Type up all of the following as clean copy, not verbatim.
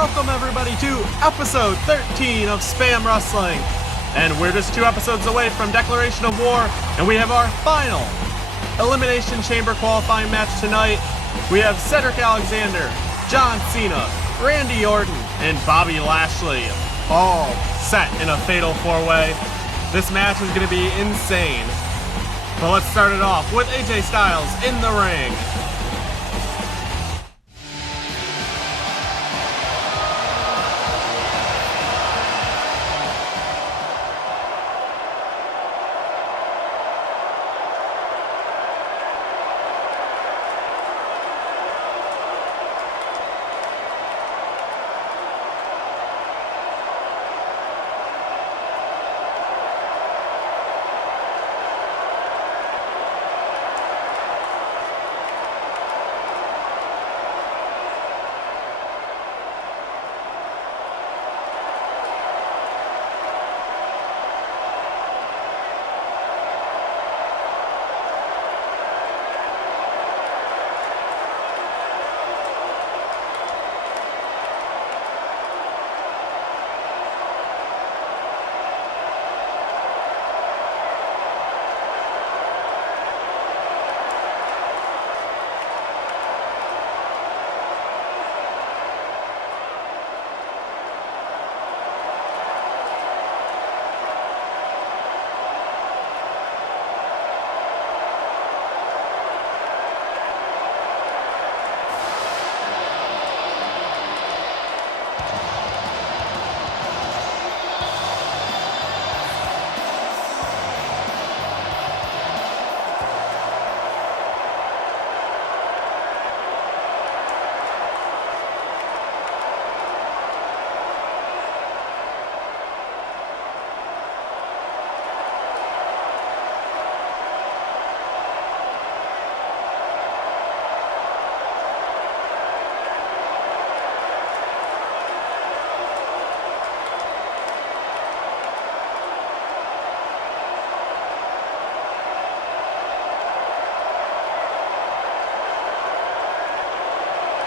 Welcome everybody to episode 13 of SPAM Wrestling. And we're just 2 episodes away from Declaration of War, and we have our final Elimination Chamber qualifying match tonight. We have Cedric Alexander, John Cena, Randy Orton, and Bobby Lashley all set in a fatal 4-way. This match is going to be insane. But let's start it off with AJ Styles in the ring.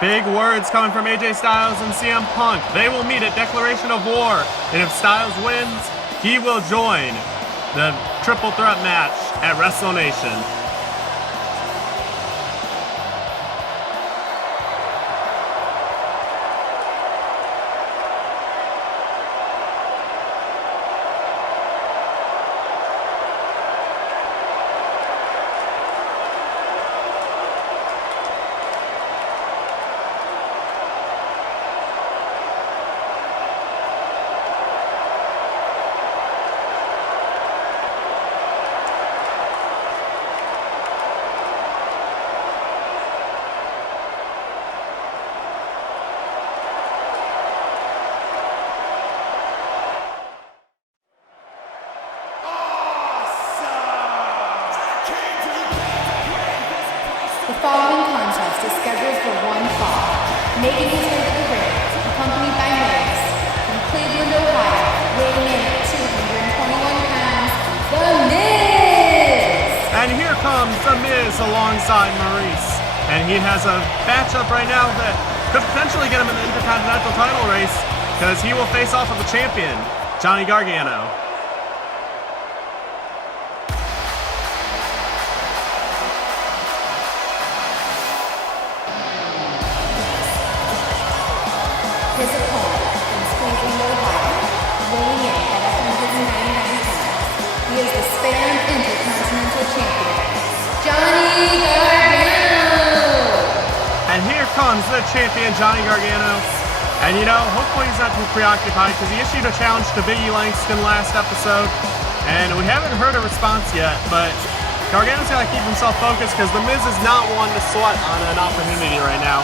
Big words coming from AJ Styles and CM Punk. They will meet at Declaration of War, and if Styles wins, he will join the triple threat match at WrestleNation. The following contest is scheduled for one fall. Making his way to the ring, accompanied by Miz, from Cleveland, Ohio, weighing in at 221 pounds, The Miz! And here comes The Miz alongside Maurice. And he has a matchup right now that could potentially get him in the Intercontinental title race, because he will face off with the champion, Johnny Gargano. His opponent from Cleveland, Ohio, weighing in at 199 pounds, he is the SPAM Intercontinental Champion, Johnny Gargano! And here comes the champion, Johnny Gargano. And you know, hopefully he's not too preoccupied, because he issued a challenge to Big E Langston last episode, and we haven't heard a response yet, but Gargano's got to keep himself focused, because The Miz is not one to sweat on an opportunity right now.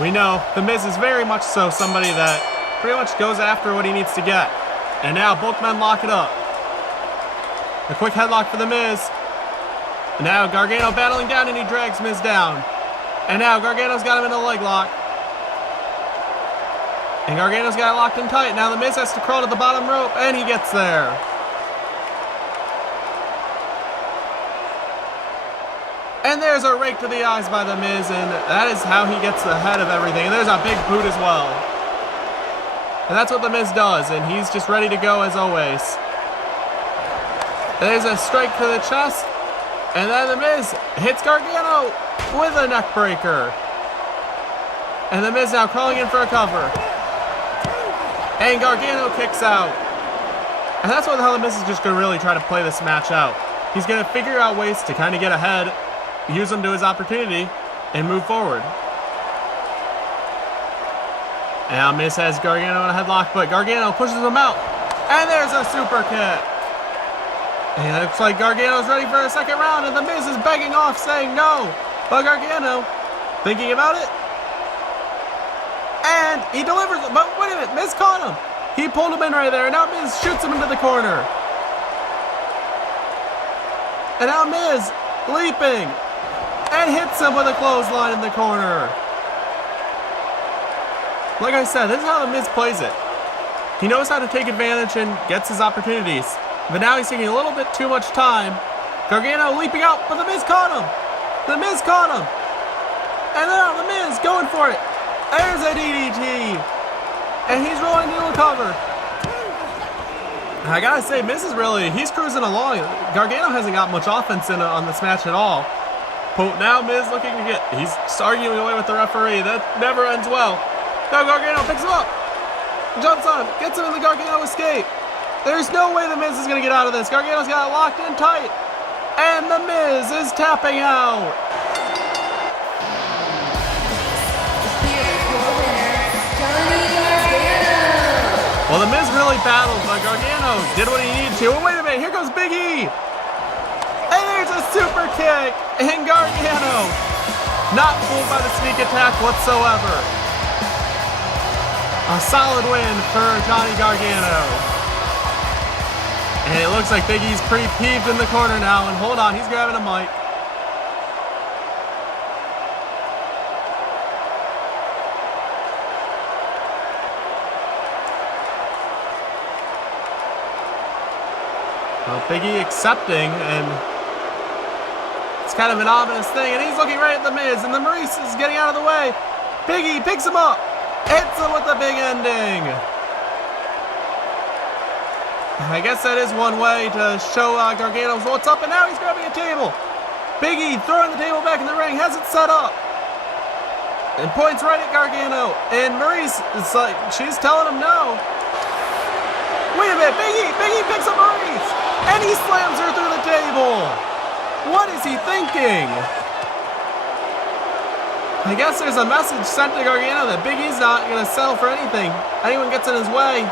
We know The Miz is very much so somebody that pretty much goes after what he needs to get. And now both men lock it up. A quick headlock for The Miz. And now Gargano battling down, and he drags Miz down. And now Gargano's got him in a leg lock. And Gargano's got it locked in tight. Now The Miz has to crawl to the bottom rope, and he gets there. And there's a rake to the eyes by The Miz, and that is how he gets ahead of everything. And there's a big boot as well. And that's what The Miz does, and he's just ready to go as always. There's a strike to the chest, and then The Miz hits Gargano with a neck breaker. And The Miz now crawling in for a cover. And Gargano kicks out. And that's how The Miz is just going to really try to play this match out. He's going to figure out ways to kind of get ahead, use them to his opportunity, and move forward. Now Miz has Gargano in a headlock, but Gargano pushes him out. And there's a super kick. And it looks like Gargano's ready for a second round, and The Miz is begging off, saying no. But Gargano, thinking about it, and he delivers it. But wait a minute, Miz caught him. He pulled him in right there, and now Miz shoots him into the corner. And now Miz leaping and hits him with a clothesline in the corner. Like I said, this is how The Miz plays it. He knows how to take advantage and gets his opportunities. But now he's taking a little bit too much time. Gargano leaping out, but The Miz caught him. The Miz caught him. And now The Miz going for it. There's a DDT. And he's rolling into a cover. I gotta say, Miz is he's cruising along. Gargano hasn't got much offense on this match at all. But now Miz looking to he's arguing away with the referee. That never ends well. Now Gargano picks him up, jumps on him, gets him in the Gargano escape. There's no way The Miz is going to get out of this. Gargano's got it locked in tight. And The Miz is tapping out. Here's your winner, Johnny Gargano. Well, The Miz really battled, but Gargano did what he needed to. Oh, wait a minute, here goes Big E. And there's a super kick. And Gargano, not fooled by the sneak attack whatsoever. A solid win for Johnny Gargano. And it looks like Big E's pretty peeved in the corner now. And hold on, he's grabbing a mic. Well, Big E accepting, and it's kind of an ominous thing. And he's looking right at The Miz, and the Maurice is getting out of the way. Big E picks him up. Hits him with the big ending. I guess that is one way to show Gargano what's up, and now he's grabbing a table. Big E throwing the table back in the ring, has it set up, and points right at Gargano. And Maurice is like, she's telling him no. Wait a minute, Big E picks up Maurice, and he slams her through the table. What is he thinking? I guess there's a message sent to Gargano that Big E's not going to settle for anything. Anyone gets in his way.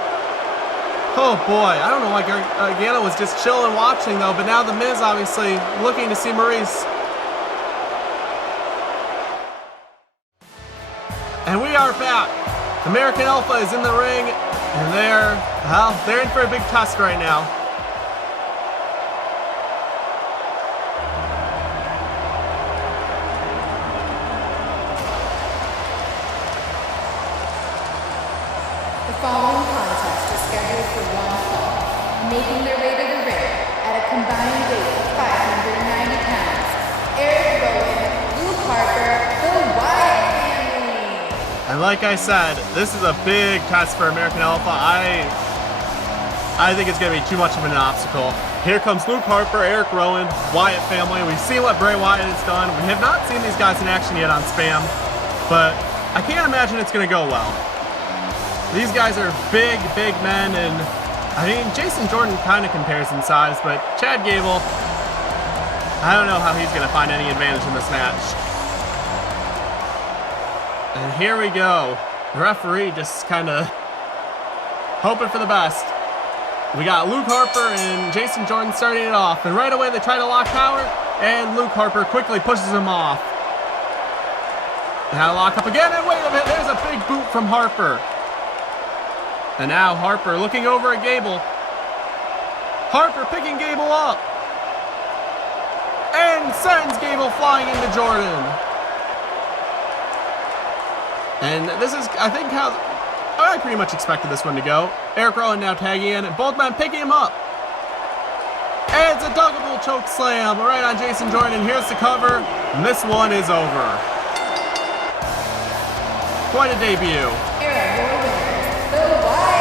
Oh boy, I don't know why Gargano was just chilling watching though, but now The Miz obviously looking to see Maurice. And we are back. American Alpha is in the ring, and they're in for a big test right now. The following contest is scheduled for one fall, making their way to the ring at a combined weight of 590 pounds. Eric Rowan, Luke Harper, the Wyatt family. And like I said, this is a big test for American Alpha. I think it's going to be too much of an obstacle. Here comes Luke Harper, Eric Rowan, Wyatt family. We've seen what Bray Wyatt has done. We have not seen these guys in action yet on SPAM, but I can't imagine it's going to go well. These guys are big men, and I mean, Jason Jordan kind of compares in size, but Chad Gable, I don't know how he's going to find any advantage in this match. And here we go. The referee just kind of hoping for the best. We got Luke Harper and Jason Jordan starting it off, and right away they try to lock power, and Luke Harper quickly pushes him off. Now lock up again, and wait a minute, there's a big boot from Harper. And now Harper looking over at Gable. Harper picking Gable up. And sends Gable flying into Jordan. And this is, I think, how I pretty much expected this one to go. Eric Rowan now tagging in, and both men picking him up. And it's a duggable choke slam right on Jason Jordan. And here's the cover. And this one is over. Quite a debut. Here are your winners, the Wyatt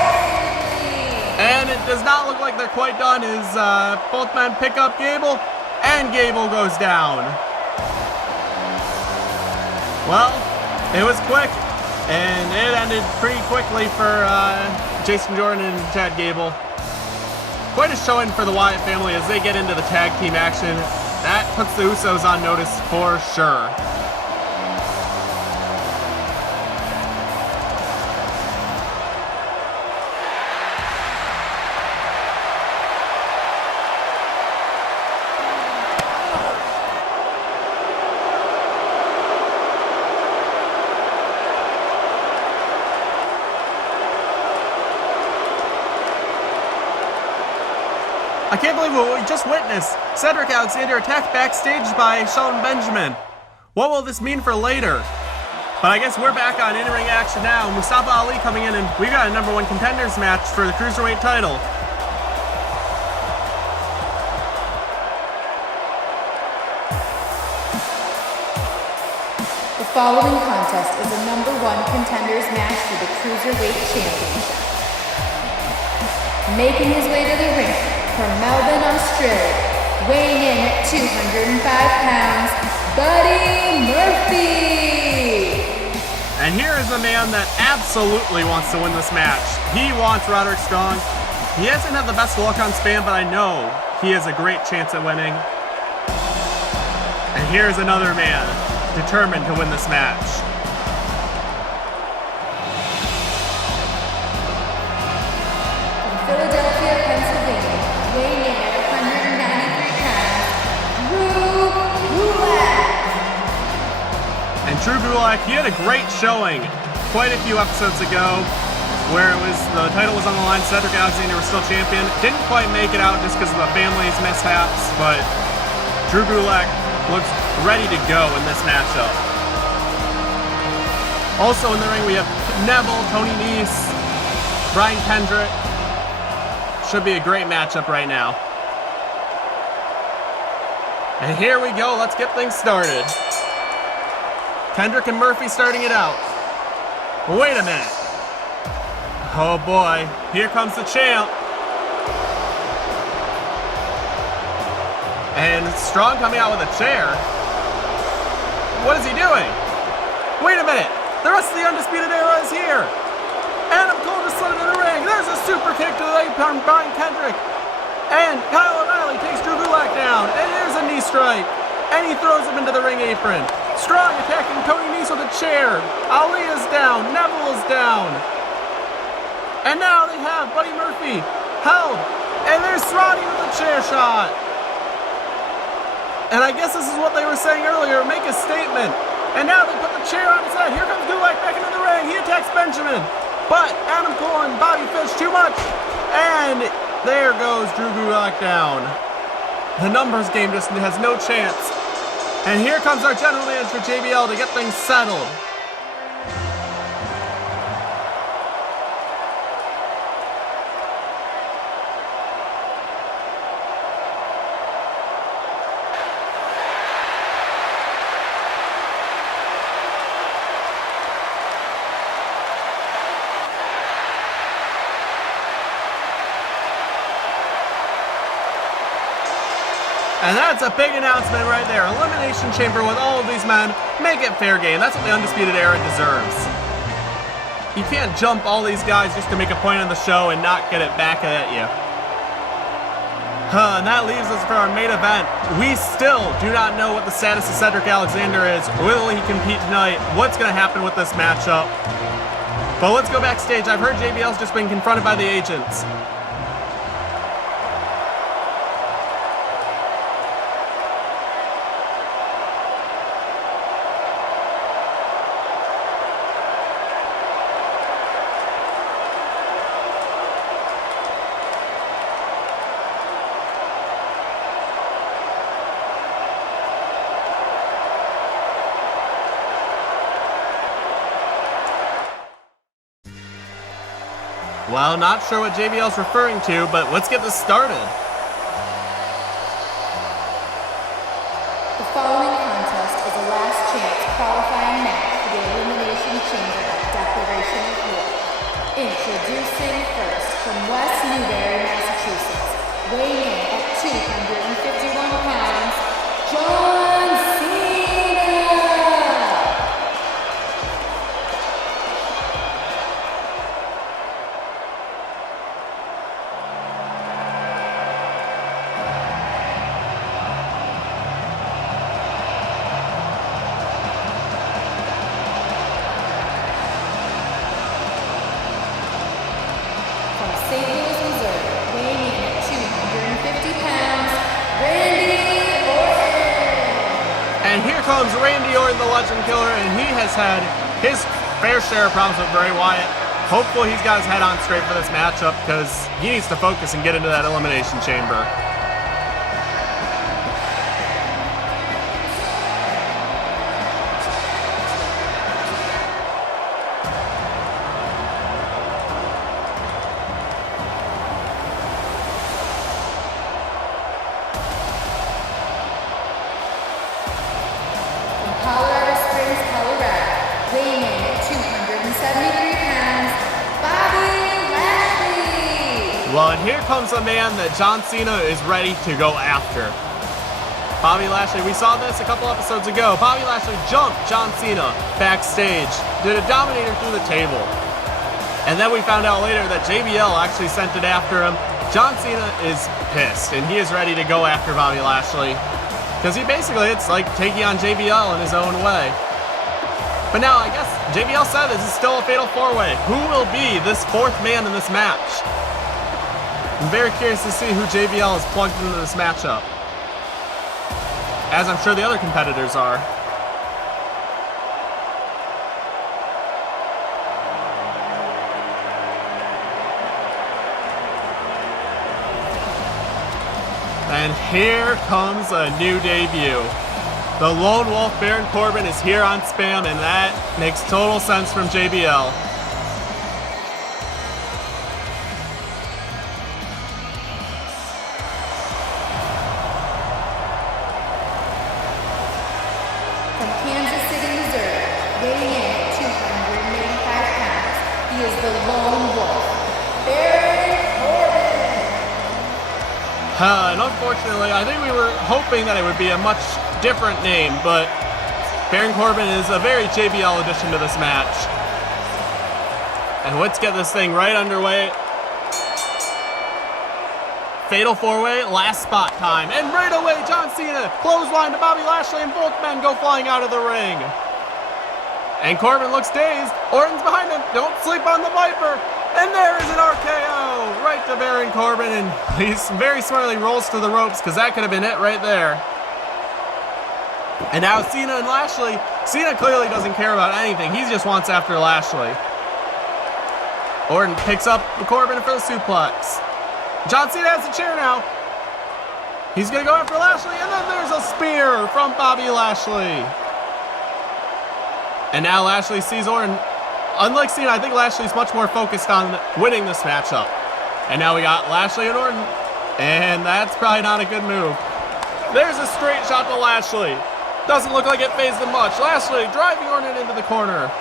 And it does not look like they're quite done as both men pick up Gable, and Gable goes down. Well, it was quick, and it ended pretty quickly for Jason Jordan and Chad Gable. Quite a showing for the Wyatt family as they get into the tag team action. That puts the Usos on notice for sure. I can't believe what we just witnessed. Cedric Alexander attacked backstage by Shelton Benjamin. What will this mean for later? But I guess we're back on in-ring action now. Mustafa Ali coming in, and we got a number 1 contenders match for the Cruiserweight title. The following contest is a number 1 contenders match for the Cruiserweight Championship. Making his way to the ring from Melbourne, Australia, weighing in at 205 pounds, Buddy Murphy. And here is a man that absolutely wants to win this match. He wants Roderick Strong. He hasn't had the best luck on SPAM, but I know he has a great chance at winning. And here's another man determined to win this match. From Philadelphia, Pennsylvania, weighing in at 193 pounds, Drew Gulak. And Drew Gulak, he had a great showing quite a few episodes ago where the title was on the line. Cedric Alexander was still champion. Didn't quite make it out just because of the family's mishaps, but Drew Gulak looks ready to go in this matchup. Also in the ring, we have Neville, Tony Nese, Brian Kendrick. Should be a great matchup right now. And here we go. Let's get things started. Kendrick and Murphy starting it out. Wait a minute. Oh boy, here comes the champ. And Strong coming out with a chair. What is he doing? Wait a minute. The rest of the Undisputed Era is here. Adam Cole just slid into the ring. There's a super kick to the leg from Brian Kendrick. And Kyle O'Reilly takes Drew Gulak down. And there's a knee strike. And he throws him into the ring apron. Strong attacking Tony Nese with a chair. Ali is down. Neville is down. And now they have Buddy Murphy held. And there's Roddy with a chair shot. And I guess this is what they were saying earlier, make a statement. And now they put the chair on his head. Here comes Gulak back into the ring. He attacks Benjamin. But Adam Cole and Bobby Fish too much. And there goes Drew Gulak down. The numbers game just has no chance. And here comes our general manager, JBL, to get things settled. And that's a big announcement right there. Elimination Chamber with all of these men. Make it fair game. That's what the Undisputed Era deserves. You can't jump all these guys just to make a point on the show and not get it back at you. And that leaves us for our main event. We still do not know what the status of Cedric Alexander is. Will he compete tonight? What's going to happen with this matchup? But let's go backstage. I've heard JBL's just been confronted by the agents. Well, not sure what JBL's referring to, but let's get this started. The following contest is a last chance qualifying match for the Elimination Chamber at Declaration of War. Introducing first, from West Newbury, Massachusetts, weighing in at 251 pounds, John Cena! From St. Louis, Missouri, weighing in at 250 pounds, Randy Orton! And here comes Randy Orton, the Legend Killer, and he has had his fair share of problems with Bray Wyatt. Hopefully he's got his head on straight for this matchup because he needs to focus and get into that Elimination Chamber. From Colorado Springs, Colorado, weighing in at 273 pounds, Bobby Lashley! Well, and here comes a man that John Cena is ready to go after. Bobby Lashley, we saw this a couple episodes ago. Bobby Lashley jumped John Cena backstage, did a Dominator through the table. And then we found out later that JBL actually sent it after him. John Cena is pissed, and he is ready to go after Bobby Lashley. Because it's like taking on JBL in his own way. But now, I guess JBL said this is still a fatal four-way. Who will be this fourth man in this match? I'm very curious to see who JBL has plugged into this matchup. As I'm sure the other competitors are. And here comes a new debut. The Lone Wolf Baron Corbin is here on SPAM, and that makes total sense from JBL. From Kansas City, Missouri, weighing in at 285 pounds, he is the Lone Wolf, Baron Corbin! And unfortunately, I think we were hoping that it would be a much different name, but Baron Corbin is a very JBL addition to this match. And let's get this thing right underway. Fatal four-way, last spot time. And right away, John Cena, clothesline to Bobby Lashley, and both men go flying out of the ring. And Corbin looks dazed. Orton's behind him. Don't sleep on the Viper. And there is an RKO right to Baron Corbin, and he very smartly rolls to the ropes because that could have been it right there. And now Cena and Lashley. Cena clearly doesn't care about anything. He just wants after Lashley. Orton picks up Corbin for the suplex. John Cena has the chair now. He's going to go after Lashley, and then there's a spear from Bobby Lashley. And now Lashley sees Orton. Unlike Cena, I think Lashley's much more focused on winning this matchup. And now we got Lashley and Orton. And that's probably not a good move. There's a straight shot to Lashley. Doesn't look like it fazed him much. Lashley driving Orton into the corner.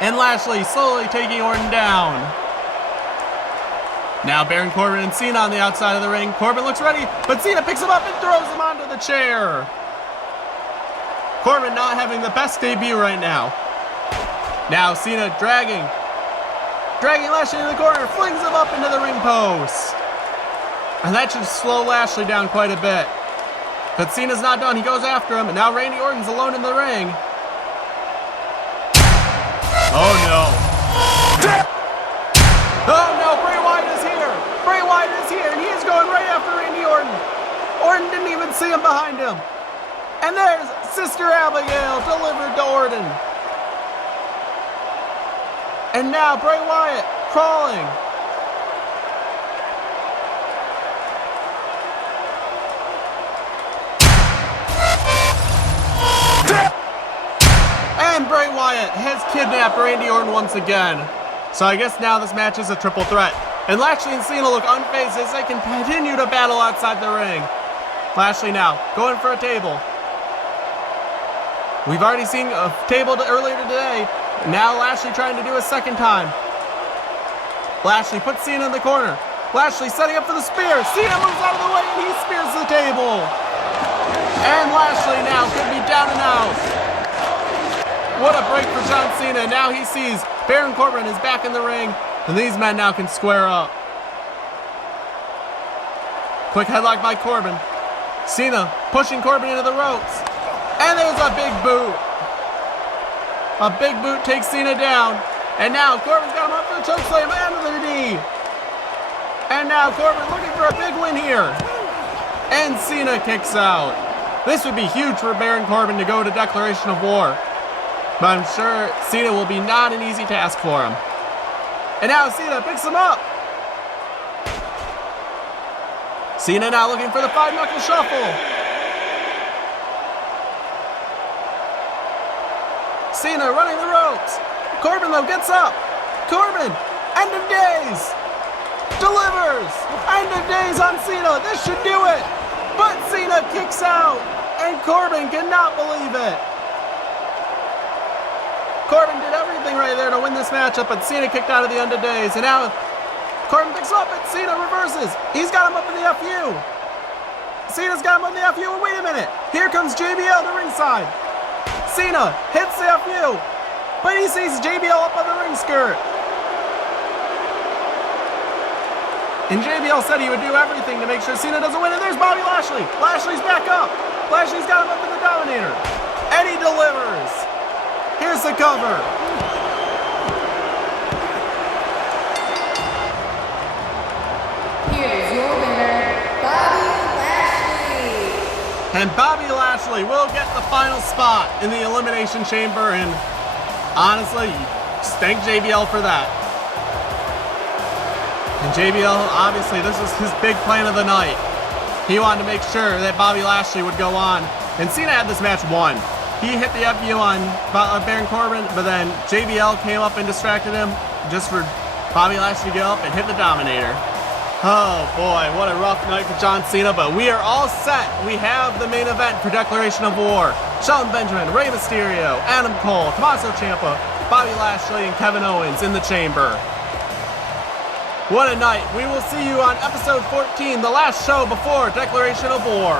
And Lashley slowly taking Orton down. Now Baron Corbin and Cena on the outside of the ring. Corbin looks ready, but Cena picks him up and throws him onto the chair. Corbin not having the best debut right now. Now Cena dragging Lashley into the corner, flings him up into the ring post. And that should slow Lashley down quite a bit. But Cena's not done, he goes after him, and now Randy Orton's alone in the ring. Oh no. Oh no, Bray Wyatt is here! Bray Wyatt is here, and he is going right after Randy Orton. Orton didn't even see him behind him. And there's Sister Abigail delivered to Orton. And now Bray Wyatt crawling. And Bray Wyatt has kidnapped Randy Orton once again. So I guess now this match is a triple threat. And Lashley and Cena look unfazed as they can continue to battle outside the ring. Lashley now going for a table. We've already seen a table earlier today. Now Lashley trying to do a second time. Lashley puts Cena in the corner. Lashley setting up for the spear. Cena moves out of the way and he spears the table. And Lashley now could be down and out. What a break for John Cena. Now he sees Baron Corbin is back in the ring, and these men now can square up. Quick headlock by Corbin. Cena pushing Corbin into the ropes. And there's a big boot. A big boot takes Cena down. And now Corbin's got him up for the chokeslam and the knee. And now Corbin looking for a big win here. And Cena kicks out. This would be huge for Baron Corbin to go to declaration of war. But I'm sure Cena will be not an easy task for him. And now Cena picks him up. Cena now looking for the 5-knuckle shuffle. Cena running the ropes. Corbin though gets up. Corbin, end of days. Delivers. End of days on Cena. This should do it. But Cena kicks out. And Corbin cannot believe it. Corbin did everything right there to win this matchup, but Cena kicked out of the end of days. And now Corbin picks him up and Cena reverses. He's got him up in the FU. Cena's got him on the FU. And wait a minute. Here comes JBL to ringside. Cena hits the FU. But he sees JBL up on the ring skirt. And JBL said he would do everything to make sure Cena doesn't win. And there's Bobby Lashley. Lashley's back up. Lashley's got him up in the Dominator. And he delivers. Here's the cover. Here's your winner, Bobby Lashley. And Bobby Lashley will get the final spot in the Elimination Chamber. And honestly, just thank JBL for that. And JBL, obviously, this is his big plan of the night. He wanted to make sure that Bobby Lashley would go on. And Cena had this match won. He hit the FU on Baron Corbin, but then JBL came up and distracted him just for Bobby Lashley to get up and hit the Dominator. Oh boy, what a rough night for John Cena, but we are all set. We have the main event for Declaration of War. Shelton Benjamin, Rey Mysterio, Adam Cole, Tommaso Ciampa, Bobby Lashley, and Kevin Owens in the chamber. What a night. We will see you on episode 14, the last show before Declaration of War.